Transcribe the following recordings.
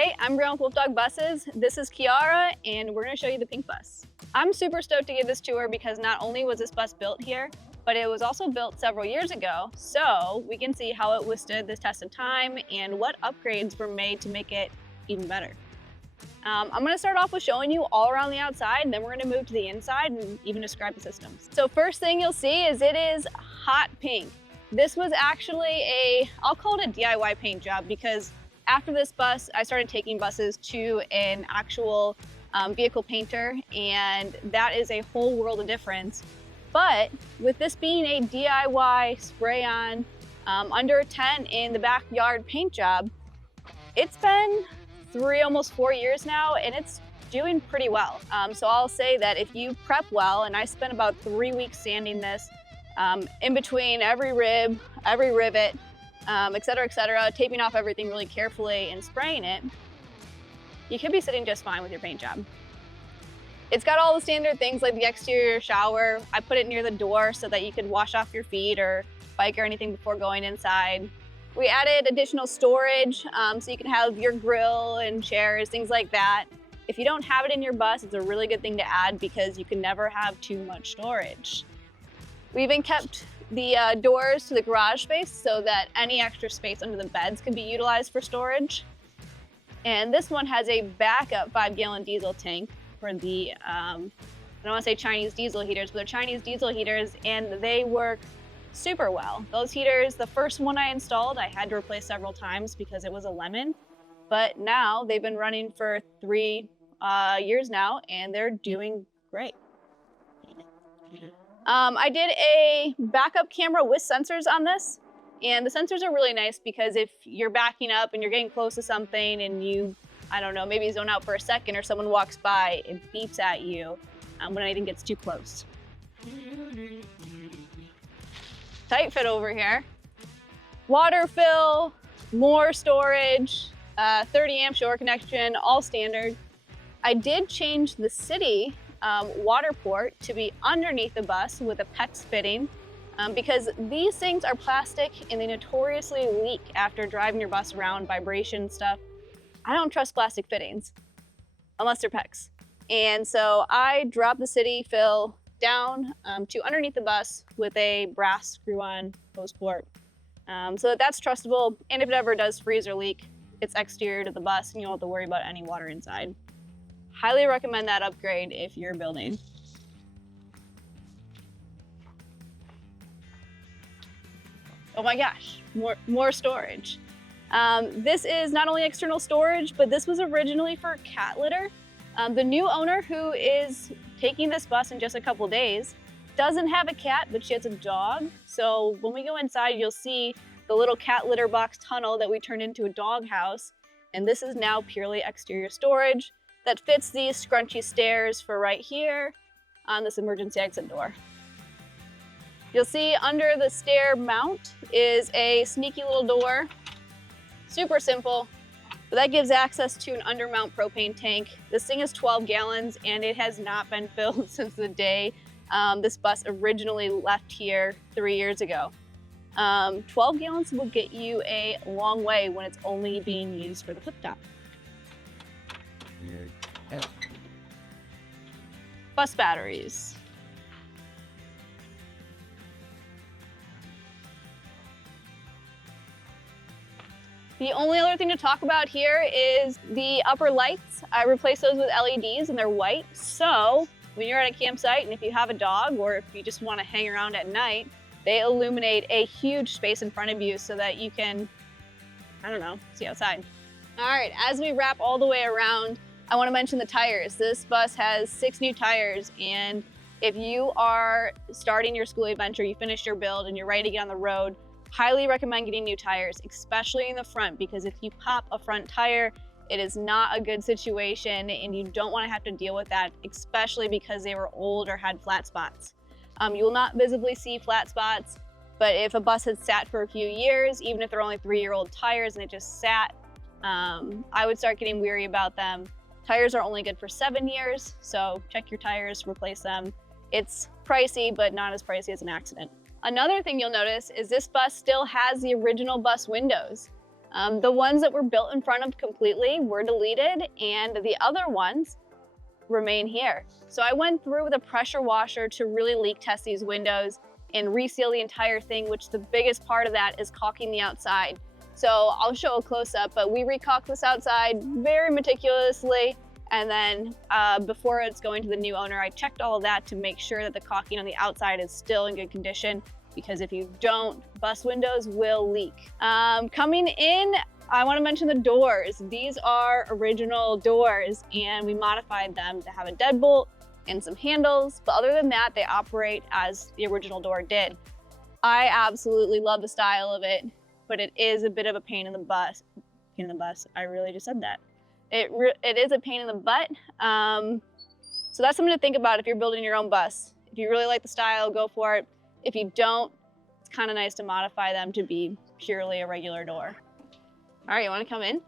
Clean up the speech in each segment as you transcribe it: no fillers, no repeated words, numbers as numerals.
Hey, I'm Brianna with Wolf Dog Buses. This is Kiara, and we're gonna show you the pink bus. I'm super stoked to give this tour because not only was this bus built here, but it was also built several years ago, so we can see how it withstood this test of time and what upgrades were made to make it even better. I'm gonna start off with showing you all around the outside, and then we're gonna move to the inside and even describe the systems. So first thing you'll see is it is hot pink. This was actually I'll call it a DIY paint job because after this bus, I started taking buses to an actual vehicle painter, and that is a whole world of difference. But with this being a DIY spray-on under a tent in the backyard paint job, it's been almost 4 years now, and it's doing pretty well. So I'll say that if you prep well, and I spent about 3 weeks sanding this in between every rib, every rivet, et cetera, taping off everything really carefully and spraying it, you could be sitting just fine with your paint job. It's got all the standard things like the exterior shower. I put it near the door so that you could wash off your feet or bike or anything before going inside. We added additional storage so you can have your grill and chairs, things like that. If you don't have it in your bus, it's a really good thing to add because you can never have too much storage. We even kept the doors to the garage space so that any extra space under the beds can be utilized for storage. And this one has a backup 5-gallon diesel tank for the, I don't want to say Chinese diesel heaters, but they're Chinese diesel heaters, and they work super well. Those heaters, the first one I installed, I had to replace several times because it was a lemon, but now they've been running for 3 years now, and they're doing great. I did a backup camera with sensors on this, and the sensors are really nice because if you're backing up and you're getting close to something and you, I don't know, maybe zone out for a second or someone walks by, it beeps at you when anything gets too close. Tight fit over here. Water fill, more storage, 30 amp shower connection, all standard. I did change the city water port to be underneath the bus with a PEX fitting because these things are plastic and they notoriously leak after driving your bus around, vibration stuff. I don't trust plastic fittings unless they're PEX. And so I dropped the city fill down to underneath the bus with a brass screw-on hose port so that's trustable, and if it ever does freeze or leak, it's exterior to the bus and you don't have to worry about any water inside. Highly recommend that upgrade if you're building. Oh my gosh, more storage. This is not only external storage, but this was originally for cat litter. The new owner, who is taking this bus in just a couple days, doesn't have a cat, but she has a dog. So when we go inside, you'll see the little cat litter box tunnel that we turned into a dog house. And this is now purely exterior storage that fits these scrunchy stairs for right here on this emergency exit door. You'll see under the stair mount is a sneaky little door. Super simple, but that gives access to an undermount propane tank. This thing is 12 gallons and it has not been filled since the day this bus originally left here 3 years ago. 12 gallons will get you a long way when it's only being used for the flip top. Bus batteries. The only other thing to talk about here is the upper lights. I replaced those with LEDs and they're white. So when you're at a campsite and if you have a dog or if you just want to hang around at night, they illuminate a huge space in front of you so that you can, I don't know, see outside. All right, as we wrap all the way around, I want to mention the tires. This bus has 6 new tires, and if you are starting your Skoolie adventure, you finished your build and you're ready to get on the road, highly recommend getting new tires, especially in the front, because if you pop a front tire, it is not a good situation and you don't want to have to deal with that, especially because they were old or had flat spots. You will not visibly see flat spots, but if a bus has sat for a few years, even if they're only 3-year-old tires and it just sat, I would start getting weary about them. Tires are only good for 7 years, so check your tires, replace them. It's pricey, but not as pricey as an accident. Another thing you'll notice is this bus still has the original bus windows. The ones that were built in front of completely were deleted, and the other ones remain here. So I went through with a pressure washer to really leak test these windows and reseal the entire thing, which the biggest part of that is caulking the outside. So I'll show a close-up, but we recaulked this outside very meticulously. And then before it's going to the new owner, I checked all of that to make sure that the caulking on the outside is still in good condition, because if you don't, bus windows will leak. Coming in, I want to mention the doors. These are original doors, and we modified them to have a deadbolt and some handles, but other than that, they operate as the original door did. I absolutely love the style of it, but it is a bit of a pain in the bus. I really just said that. It is a pain in the butt. So that's something to think about if you're building your own bus. If you really like the style, go for it. If you don't, it's kind of nice to modify them to be purely a regular door. All right, you want to come in?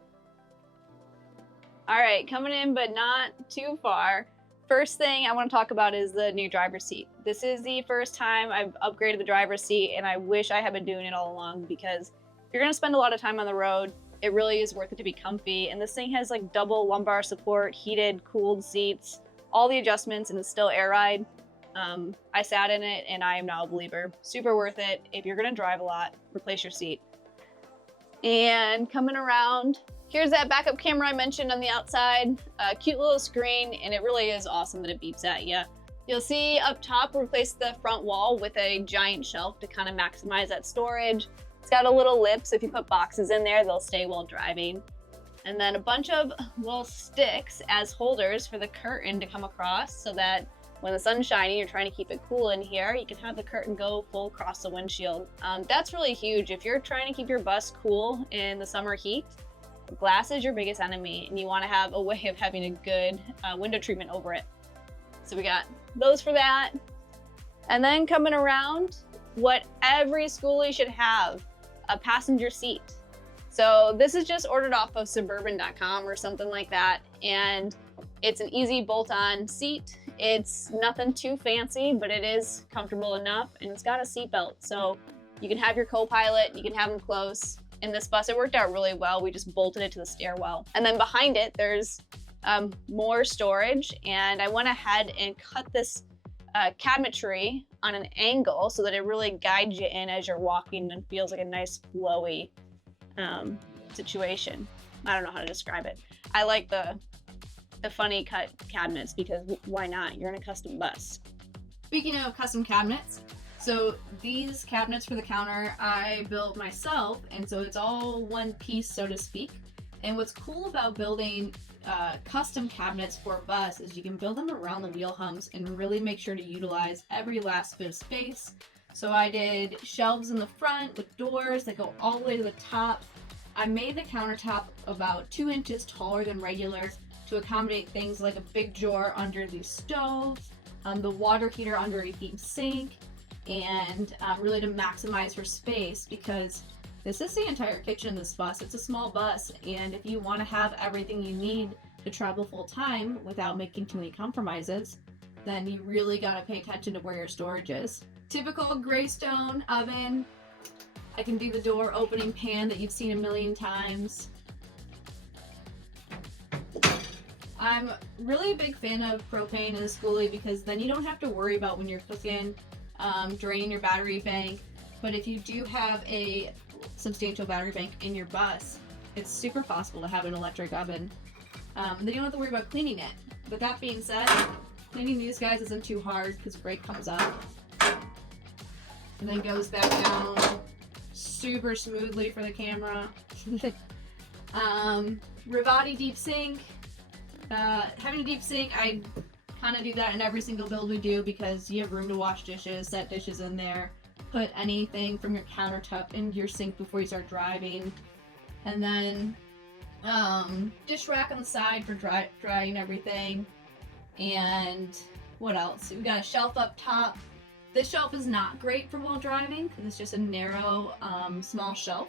All right, coming in, but not too far. First thing I want to talk about is the new driver's seat. This is the first time I've upgraded the driver's seat, and I wish I had been doing it all along, because if you're going to spend a lot of time on the road, it really is worth it to be comfy. And this thing has like double lumbar support, heated, cooled seats, all the adjustments, and it's still air ride. I sat in it and I am now a believer. Super worth it. If you're gonna drive a lot, replace your seat. And coming around, here's that backup camera I mentioned on the outside. A cute little screen, and it really is awesome that it beeps at you. You'll see up top, we replaced the front wall with a giant shelf to kind of maximize that storage. It's got a little lip, so if you put boxes in there, they'll stay while driving. And then a bunch of little sticks as holders for the curtain to come across, so that when the sun's shining, you're trying to keep it cool in here, you can have the curtain go full across the windshield. That's really huge. If you're trying to keep your bus cool in the summer heat, glass is your biggest enemy, and you want to have a way of having a good window treatment over it. So we got those for that. And then coming around, what every Skoolie should have, a passenger seat. So this is just ordered off of suburban.com or something like that, and it's an easy bolt-on seat. It's nothing too fancy, but it is comfortable enough, and it's got a seat belt, so you can have your co-pilot, you can have them close. In this bus, it worked out really well. We just bolted it to the stairwell. And then behind it, there's more storage, and I went ahead and cut this cabinetry on an angle so that it really guides you in as you're walking and feels like a nice flowy situation. I don't know how to describe it. I like the funny cut cabinets, because why not? You're in a custom bus. Speaking of custom cabinets, so these cabinets for the counter I built myself, and so it's all one piece, so to speak. And what's cool about building custom cabinets for a bus is you can build them around the wheel hubs and really make sure to utilize every last bit of space. So I did shelves in the front with doors that go all the way to the top. I made the countertop about 2 inches taller than regular to accommodate things like a big drawer under the stove, the water heater under a heat sink, and really to maximize for space, because this is the entire kitchen in this bus. It's a small bus, and if you want to have everything you need to travel full time without making too many compromises, then you really got to pay attention to where your storage is. Typical gray stone oven. I can do the door opening pan that you've seen a million times. I'm really a big fan of propane in the Skoolie, because then you don't have to worry about when you're cooking, draining your battery bank. But if you do have a substantial battery bank in your bus, it's super possible to have an electric oven. Then you don't have to worry about cleaning it. But that being said, cleaning these guys isn't too hard, because brake comes up and then goes back down super smoothly for the camera. Rivati deep sink. Having a deep sink, I kind of do that in every single build we do, because you have room to wash dishes, set dishes in there, put anything from your countertop into your sink before you start driving. And then dish rack on the side for drying everything. And what else? We got a shelf up top. This shelf is not great for while driving, because it's just a narrow, small shelf.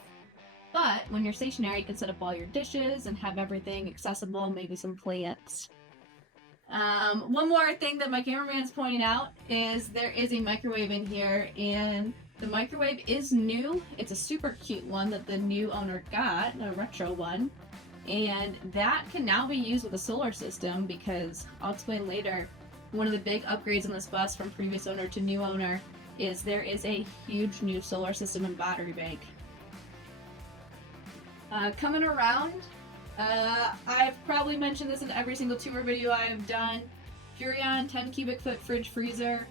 But when you're stationary, you can set up all your dishes and have everything accessible, maybe some plants. One more thing that my cameraman is pointing out is there is a microwave in here, and The microwave is new. It's a super cute one that the new owner got, a retro one. And that can now be used with a solar system because I'll explain later. One of the big upgrades on this bus from previous owner to new owner is there is a huge new solar system and battery bank. Coming around, I've probably mentioned this in every single tour video I have done. Furrion 10 cubic foot fridge freezer.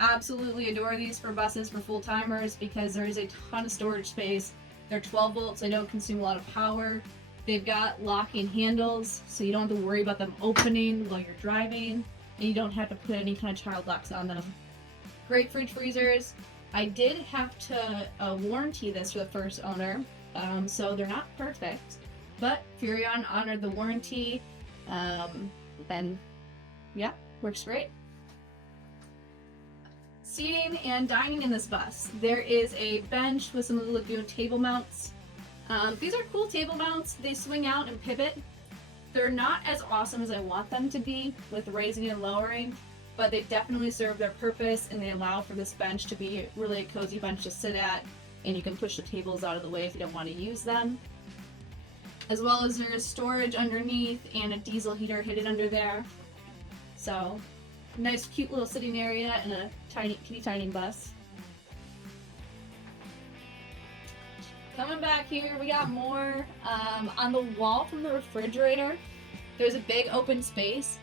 Absolutely adore these for buses for full timers because there is a ton of storage space. They're 12 volts, they don't consume a lot of power. They've got locking handles, so you don't have to worry about them opening while you're driving, and you don't have to put any kind of child locks on them. Great fridge freezers. I did have to warranty this for the first owner, so they're not perfect, but Furrion honored the warranty, and yeah, works great. Seating and dining in this bus. There is a bench with some of the Lagoon table mounts. These are cool table mounts. They swing out and pivot. They're not as awesome as I want them to be with raising and lowering, but they definitely serve their purpose and they allow for this bench to be really a cozy bench to sit at, and you can push the tables out of the way if you don't want to use them. As well as there's storage underneath and a diesel heater hidden under there. So, nice cute little sitting area in a tiny bus. Coming back here, we got more. On the wall from the refrigerator, there's a big open space.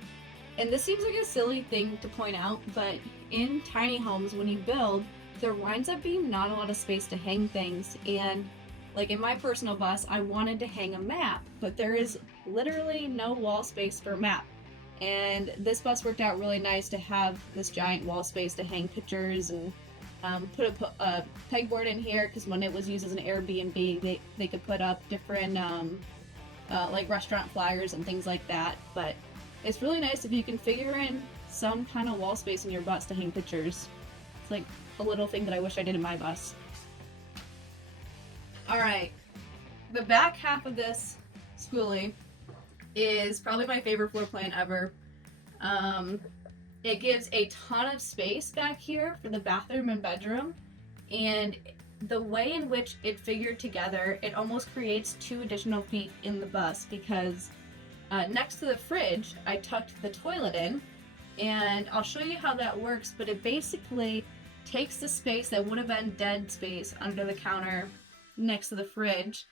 And this seems like a silly thing to point out, but in tiny homes, when you build, there winds up being not a lot of space to hang things. And like in my personal bus, I wanted to hang a map, but there is literally no wall space for a map. And this bus worked out really nice to have this giant wall space to hang pictures and put a pegboard in here because when it was used as an Airbnb, they could put up different like restaurant flyers and things like that. But it's really nice if you can figure in some kind of wall space in your bus to hang pictures. It's like a little thing that I wish I did in my bus. Alright, the back half of this Skoolie is probably my favorite floor plan ever. It gives a ton of space back here for the bathroom and bedroom, and the way in which it figured together, it almost creates 2 additional feet in the bus because next to the fridge, I tucked the toilet in, and I'll show you how that works, but it basically takes the space that would have been dead space under the counter next to the fridge,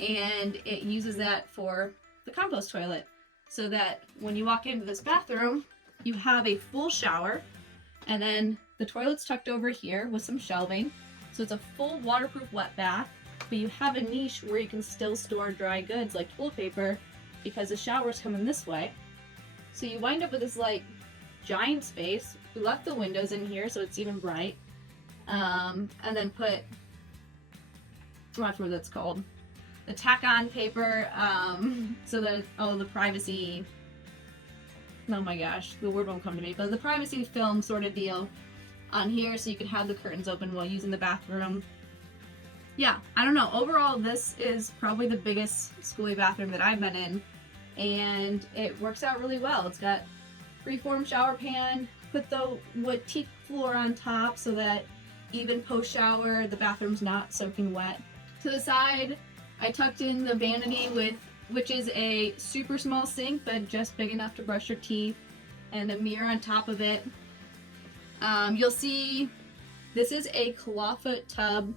and it uses that for the compost toilet, so that when you walk into this bathroom, you have a full shower, and then the toilet's tucked over here with some shelving, so it's a full waterproof wet bath, but you have a niche where you can still store dry goods like toilet paper because the shower's coming this way. So you wind up with this like giant space. We left the windows in here so it's even bright, and then put, I'm not sure what that's called, the tack-on paper, so that all the privacy, oh my gosh, the word won't come to me, but the privacy film sort of deal on here so you can have the curtains open while using the bathroom. Yeah, I don't know, overall this is probably the biggest Skoolie bathroom that I've been in, and it works out really well. It's got freeform shower pan, put the wood teak floor on top so that even post-shower the bathroom's not soaking wet. To the side, I tucked in the vanity which is a super small sink, but just big enough to brush your teeth, and a mirror on top of it. You'll see this is a clawfoot tub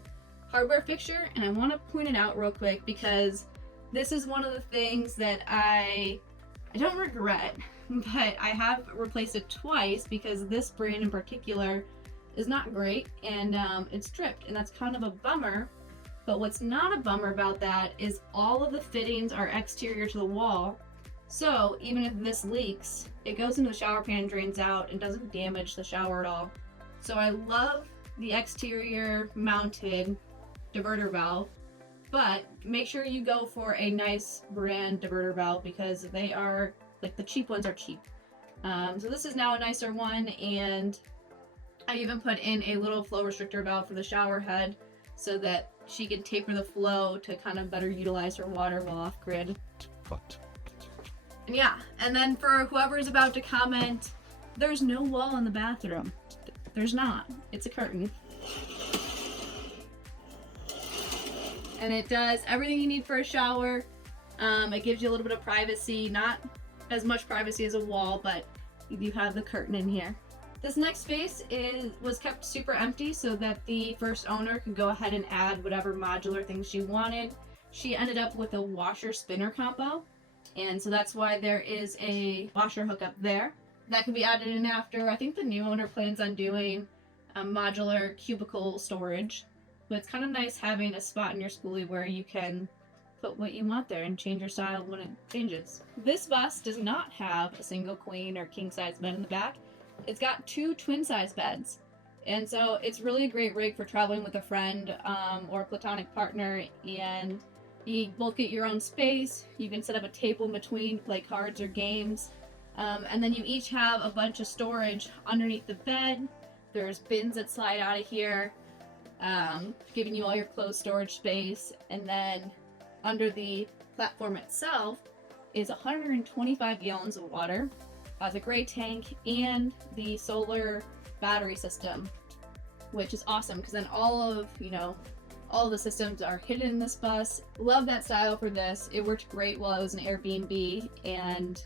hardware fixture, and I want to point it out real quick because this is one of the things that I don't regret, but I have replaced it twice because this brand in particular is not great, and it's stripped, and that's kind of a bummer. But what's not a bummer about that is all of the fittings are exterior to the wall, so even if this leaks, it goes into the shower pan and drains out and doesn't damage the shower at all. So I love the exterior mounted diverter valve, but make sure you go for a nice brand diverter valve because they are, like, the cheap ones are cheap. So this is now a nicer one, and I even put in a little flow restrictor valve for the shower head so that she can taper the flow to kind of better utilize her water while off grid. And yeah, and then for whoever's about to comment, there's no wall in the bathroom. There's not. It's a curtain. and it does everything you need for a shower. It gives you a little bit of privacy, not as much privacy as a wall, but you have the curtain in here. This next space was kept super empty so that the first owner could go ahead and add whatever modular things she wanted. She ended up with a washer spinner combo, and so that's why there is a washer hookup there. That can be added in after. I think the new owner plans on doing a modular cubicle storage, but it's kind of nice having a spot in your Skoolie where you can put what you want there and change your style when it changes. This bus does not have a single queen or king size bed in the back. It's got 2 twin size beds, and so it's really a great rig for traveling with a friend or a platonic partner, and you both get your own space. You can set up a table in between, play cards or games, and then you each have a bunch of storage underneath the bed. There's bins that slide out of here, giving you all your clothes storage space, and then under the platform itself is 125 gallons of water, the gray tank, and the solar battery system, which is awesome because then all of the systems are hidden in this bus. Love that style for this. It worked great while I was in Airbnb, and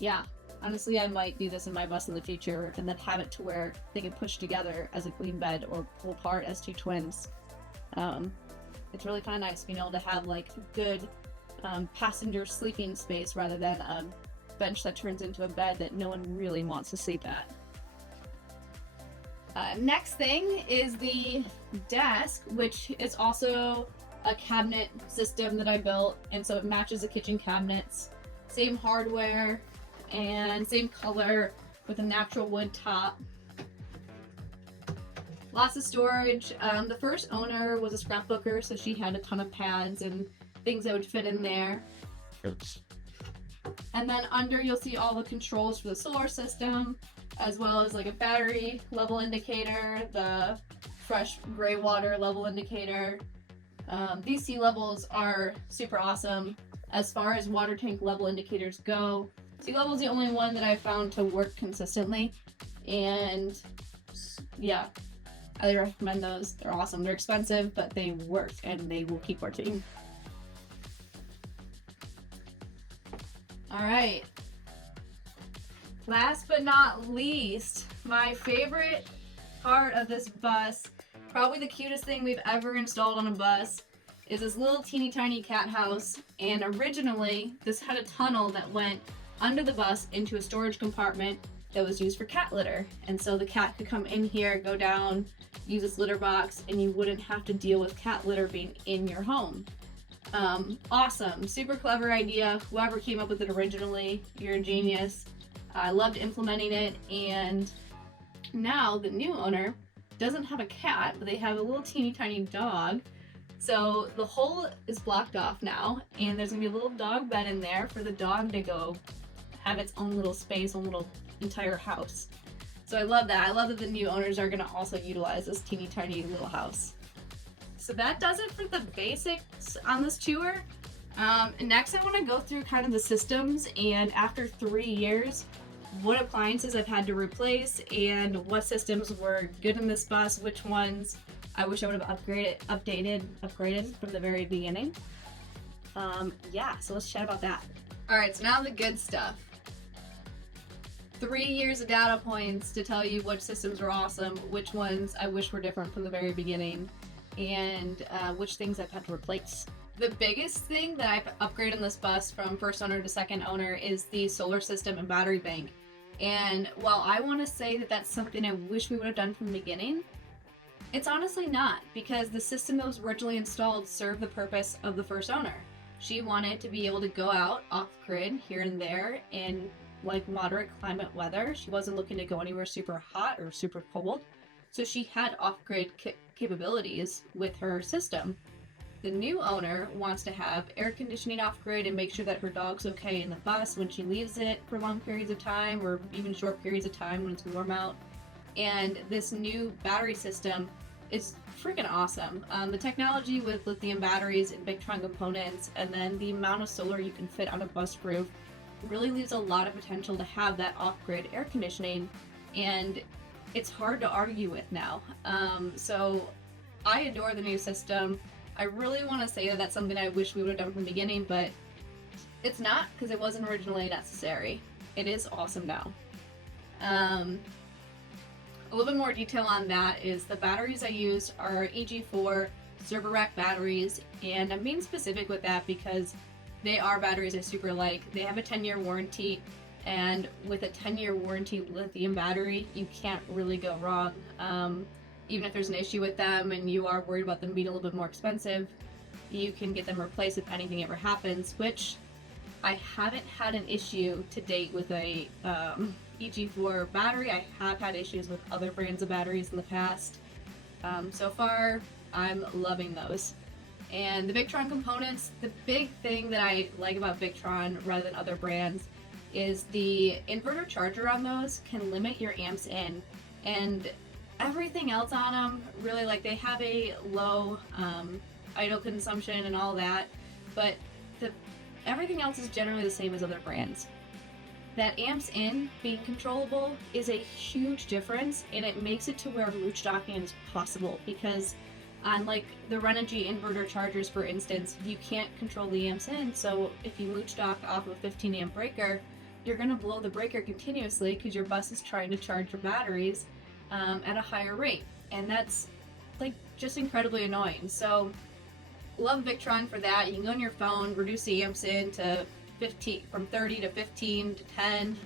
yeah, honestly, I might do this in my bus in the future and then have it to where they can push together as a queen bed or pull apart as 2 twins. It's really kind of nice being able to have like good passenger sleeping space rather than a bench that turns into a bed that no one really wants to sleep at. Next thing is the desk, which is also a cabinet system that I built, and so it matches the kitchen cabinets. Same hardware and same color with a natural wood top. Lots of storage. The first owner was a scrapbooker, so she had a ton of pads and things that would fit in there. Oops. And then under you'll see all the controls for the solar system, as well as like a battery level indicator, the fresh gray water level indicator. These sea levels are super awesome as far as water tank level indicators go. Sea level is the only one that I found to work consistently, and yeah, I recommend those. They're awesome. They're expensive, but they work and they will keep working. All right. Last but not least, my favorite part of this bus, probably the cutest thing we've ever installed on a bus, is this little teeny tiny cat house. And originally, this had a tunnel that went under the bus into a storage compartment that was used for cat litter. And so the cat could come in here, go down, use this litter box, and you wouldn't have to deal with cat litter being in your home. Awesome, super clever idea. Whoever came up with it originally, you're a genius. I loved implementing it, and now the new owner doesn't have a cat, but they have a little teeny tiny dog. So the hole is blocked off now, and there's gonna be a little dog bed in there for the dog to go have its own little space, own little entire house. So I love that. I love that the new owners are gonna also utilize this teeny tiny little house. So that does it for the basics on this tour. Next I wanna go through kind of the systems, and after 3 years, what appliances I've had to replace and what systems were good in this bus, which ones I wish I would have upgraded from the very beginning. Yeah, so let's chat about that. All right, so now the good stuff. 3 years of data points to tell you which systems were awesome, which ones I wish were different from the very beginning, and which things I've had to replace. The biggest thing that I've upgraded in this bus from first owner to second owner is the solar system and battery bank. And while I want to say that that's something I wish we would have done from the beginning, it's honestly not, because the system that was originally installed served the purpose of the first owner. She wanted to be able to go out off-grid here and there in like moderate climate weather. She wasn't looking to go anywhere super hot or super cold. So she had off-grid capabilities with her system. The new owner wants to have air conditioning off-grid and make sure that her dog's okay in the bus when she leaves it for long periods of time or even short periods of time when it's warm out. And this new battery system is freaking awesome. The technology with lithium batteries and Victron components, and then the amount of solar you can fit on a bus roof really leaves a lot of potential to have that off-grid air conditioning, and it's hard to argue with now. So I adore the new system. I really want to say that that's something I wish we would have done from the beginning, but it's not, because it wasn't originally necessary. It is awesome now. A little bit more detail on that is the batteries I used are AG4 server rack batteries, and I'm being specific with that because they are batteries I super like. They have a 10-year warranty, and with a 10-year warranty lithium battery, you can't really go wrong. Even if there's an issue with them and you are worried about them being a little bit more expensive, you can get them replaced if anything ever happens, which I haven't had an issue to date with a EG4 battery. I have had issues with other brands of batteries in the past. So far, I'm loving those. And the Victron components, the big thing that I like about Victron rather than other brands is the inverter charger on those can limit your amps in. And everything else on them, really, like, they have a low idle consumption and all that, but everything else is generally the same as other brands. That amps in being controllable is a huge difference, and it makes it to where root stocking is possible, because on like the Renogy inverter chargers, for instance, you can't control the amps in, so if you root stock off of a 15 amp breaker, you're going to blow the breaker continuously because your bus is trying to charge your batteries at a higher rate, and that's like just incredibly annoying. So love Victron for that. You can go on your phone, reduce the amps in to 15, from 30 to 15 to 10.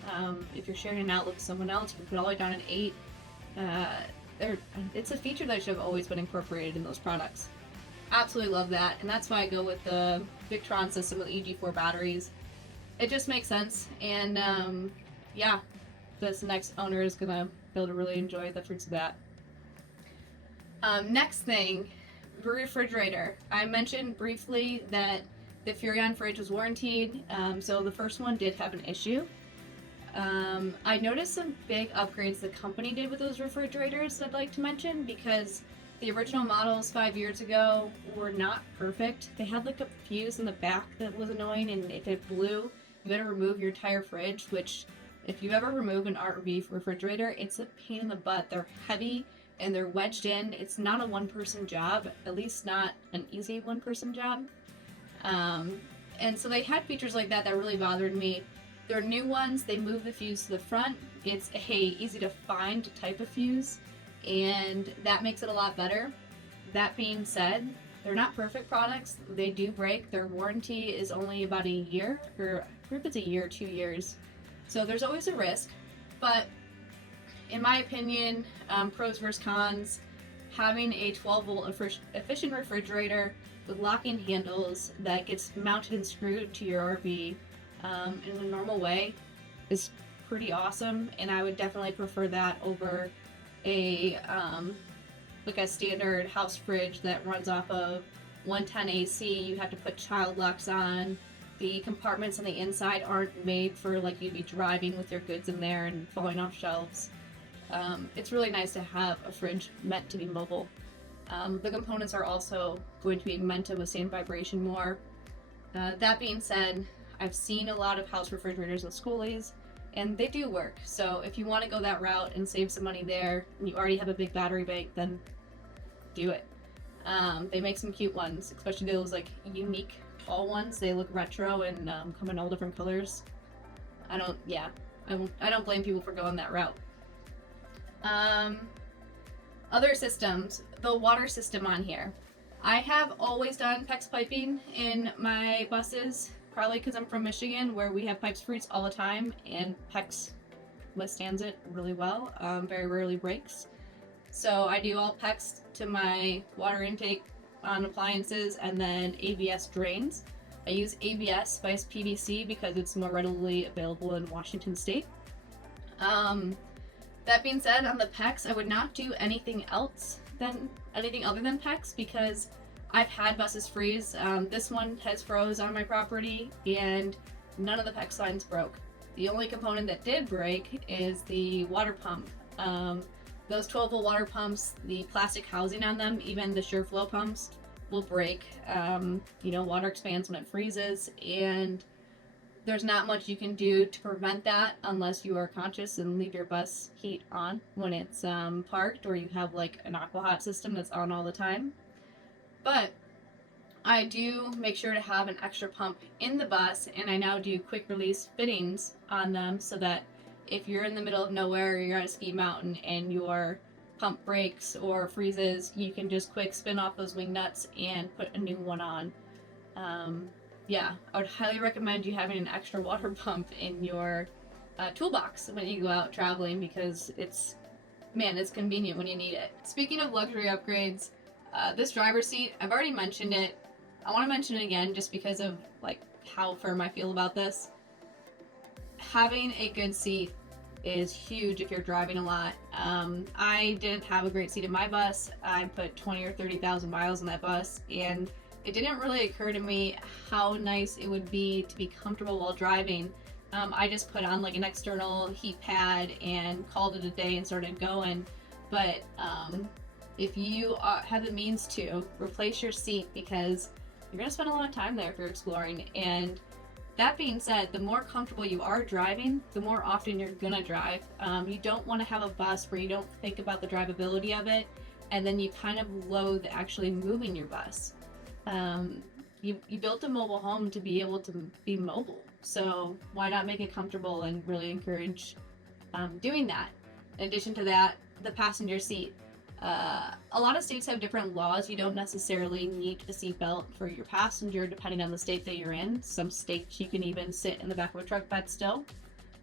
If you're sharing an outlet with someone else, you can put it all the way down to 8. It's a feature that should have always been incorporated in those products. Absolutely love that, and that's why I go with the Victron system with EG4 batteries. It just makes sense, and yeah, this next owner is gonna be able to really enjoy the fruits of that. Next thing, refrigerator. I mentioned briefly that the Furrion fridge was warranted, so the first one did have an issue. I noticed some big upgrades the company did with those refrigerators I'd like to mention, because the original models 5 years ago were not perfect. They had like a fuse in the back that was annoying, and if it blew, you had to remove your entire fridge, which if you ever remove an RV refrigerator, it's a pain in the butt. They're heavy and they're wedged in. It's not a one-person job, at least not an easy one-person job. And so they had features like that that really bothered me. Their new ones, they move the fuse to the front. It's a easy to find type of fuse, and that makes it a lot better. That being said, they're not perfect products. They do break. Their warranty is only about a year, or I forget if it's a year or 2 years. So there's always a risk, but in my opinion, pros versus cons, having a 12-volt efficient refrigerator with locking handles that gets mounted and screwed to your RV in a normal way is pretty awesome, and I would definitely prefer that over a like a standard house fridge that runs off of 110 AC. You have to put child locks on. The compartments on the inside aren't made for like you'd be driving with your goods in there and falling off shelves. It's really nice to have a fridge meant to be mobile. The components are also going to be meant to withstand vibration more. That being said, I've seen a lot of house refrigerators with Skoolies, and they do work. So if you want to go that route and save some money there, and you already have a big battery bank, then do it. They make some cute ones, especially those like unique tall ones. They look retro and come in all different colors. I don't blame people for going that route. Other systems, the water system on here. I have always done PEX piping in my buses, probably because I'm from Michigan, where we have pipes freeze all the time, and PEX withstands it really well, very rarely breaks. So I do all PEX to my water intake on appliances, and then ABS drains. I use ABS spiced PVC because it's more readily available in Washington State. That being said, on the PEX, I would not do anything other than PEX, because I've had buses freeze. This one has froze on my property, and none of the PEX lines broke. The only component that did break is the water pump. Those 12-volt water pumps, the plastic housing on them, even the SureFlow pumps, will break. Water expands when it freezes, and there's not much you can do to prevent that unless you are conscious and leave your bus heat on when it's parked, or you have like an aqua hot system that's on all the time. But I do make sure to have an extra pump in the bus, and I now do quick release fittings on them so that if you're in the middle of nowhere or you're on a ski mountain and your pump breaks or freezes, you can just quick spin off those wing nuts and put a new one on. Yeah, I would highly recommend you having an extra water pump in your toolbox when you go out traveling, because it's convenient when you need it. Speaking of luxury upgrades, this driver's seat, I've already mentioned it. I want to mention it again just because of like how firm I feel about this. Having a good seat is huge if you're driving a lot. I didn't have a great seat in my bus. I put 20 or 30,000 miles in that bus, and it didn't really occur to me how nice it would be to be comfortable while driving. I just put on like an external heat pad and called it a day and started going. But if you have the means to, replace your seat, because you're going to spend a lot of time there if you're exploring. And that being said, the more comfortable you are driving, the more often you're going to drive. You don't want to have a bus where you don't think about the drivability of it, and then you kind of loathe actually moving your bus. You built a mobile home to be able to be mobile, so why not make it comfortable and really encourage doing that? In addition to that, the passenger seat. A lot of states have different laws. You don't necessarily need a seatbelt for your passenger depending on the state that you're in. Some states you can even sit in the back of a truck bed still.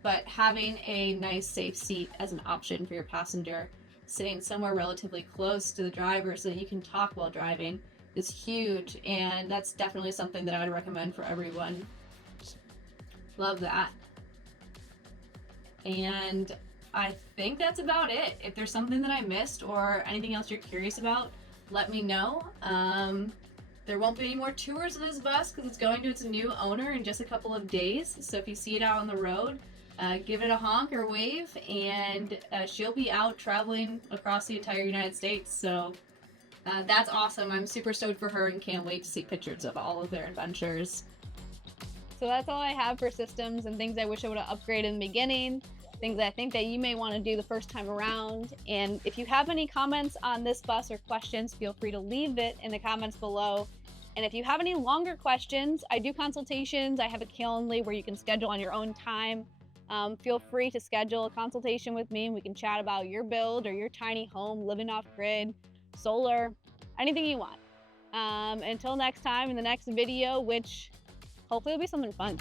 But having a nice safe seat as an option for your passenger, sitting somewhere relatively close to the driver so that you can talk while driving, is huge, and that's definitely something that I would recommend for everyone. Love that. And I think that's about it. If there's something that I missed or anything else you're curious about, let me know. There won't be any more tours of this bus because it's going to its new owner in just a couple of days. So if you see it out on the road, give it a honk or wave, and she'll be out traveling across the entire United States. So that's awesome. I'm super stoked for her and can't wait to see pictures of all of their adventures. So that's all I have for systems and things I wish I would have upgraded in the beginning, things I think that you may want to do the first time around. And if you have any comments on this bus or questions, feel free to leave it in the comments below. And if you have any longer questions, I do consultations. I have a Calendly where you can schedule on your own time. Feel free to schedule a consultation with me and we can chat about your build or your tiny home, living off grid, solar, anything you want. Until next time, in the next video, which hopefully will be something fun.